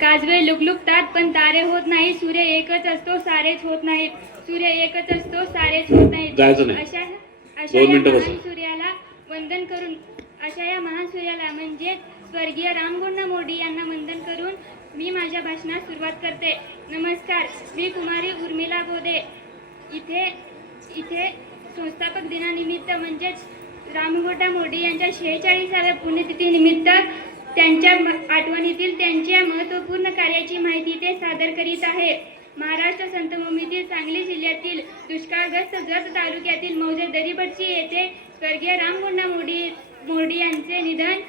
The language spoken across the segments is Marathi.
काजवे लुकलुकतात पण तारे होत नाही सूर्य एकच असतो सारेच होत नाहीत. सूर्य एकच असतो सारेच होत नाहीत. अशा अशा या महान. सूर्याला वंदन करून अशा या महान सूर्याला म्हणजे स्वर्गीय रामगुंडा मोडी यांना वंदन करून मी माझ्या भाषणास सुरुवात करते. नमस्कार. मी कुमारी उर्मिला गोदे इथे इथे संस्थापक दिनानिमित्त म्हणजेच रामगोटा मोडी यांच्या शेहेचाळीसाव्या पुण्यतिथीनिमित्त त्यांच्या म- आठवणीतील त्यांच्या महत्त्वपूर्ण कार्याची माहिती ते सादर करीत आहे महाराष्ट्र संतभूमीतील सांगली जिल्ह्यातील दुष्काळग्रस्त जत तालुक्यातील मौजे दरीबटची येथे स्वर्गीय रामगुंडा मोडी मोडी यांचे निधन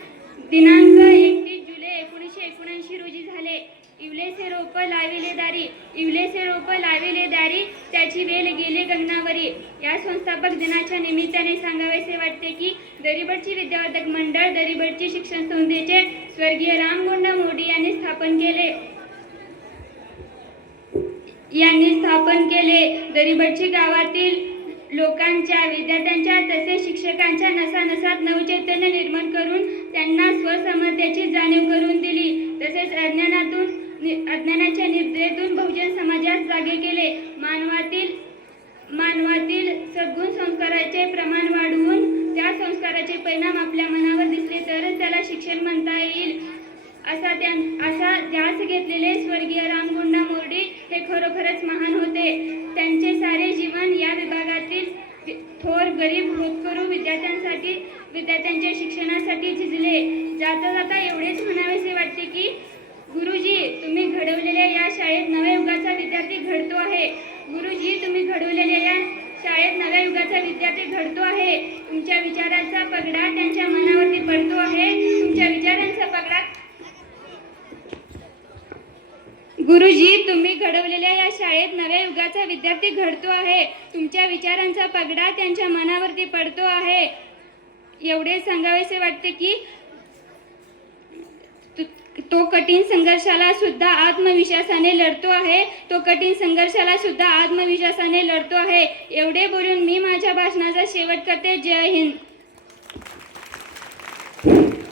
दिनांक एकतीस जुलै एकोणीसशे एकोणऐंशी रोजी झाले. रोप लाविले दारी. इवलेसे रोप लाविले दारी. त्याची वेल गेले गगनावरी. या संस्थापक दिनाच्या निमित्ताने सांगावेसे वाटते की दरीबडची विद्यावर्धक मंडळ दरीबडची शिक्षण संस्थेचे स्वर्गीय रामगुंड मोडी यांनी स्थापन केले. यांनी स्थापन केले. दरीबडची गावातील लोकांच्या विद्यार्थ्यांच्या तसेच शिक्षकांच्या नसानसात नवचैतन्य निर्माण करून त्यांना स्वसमतेची जाणीव संस्काराचे प्रमाण वाढवून त्या संस्काराचे परिणाम आपल्या मनावर दिसले तरच त्याला शिक्षण म्हणता येईल. असा त्या असा ध्यास घेतलेले स्वर्गीय रामगुंडा मोर्डी हे खरोखरच महान होते. त्यांचे सारे जीवन या विभागातील थोर गरीब होतकरू विद्यार्थ्यांसाठी विद्यार्थ्यांच्या शिक्षणासाठी झिजले. जाता जाता एवढेच म्हणावेसे वाटते की गुरुजी गुरुजी तुम्ही घडवलेल्या या शाळेत नव्या युगाचा विद्यार्थी घडतो आहे. तुमच्या विचारांचा पगडा त्यांच्या मनावरती पडतो आहे. एवढे सांगावेसे वाटते की तो कठीण संघर्षाला सुद्धा आत्मविश्वासाने लढतो आहे. तो कठीण संघर्षाला सुद्धा आत्मविश्वासाने लढतो आहे. एवढे बोलून मी माझ्या भाषणाचा शेवट करते. जय हिंद.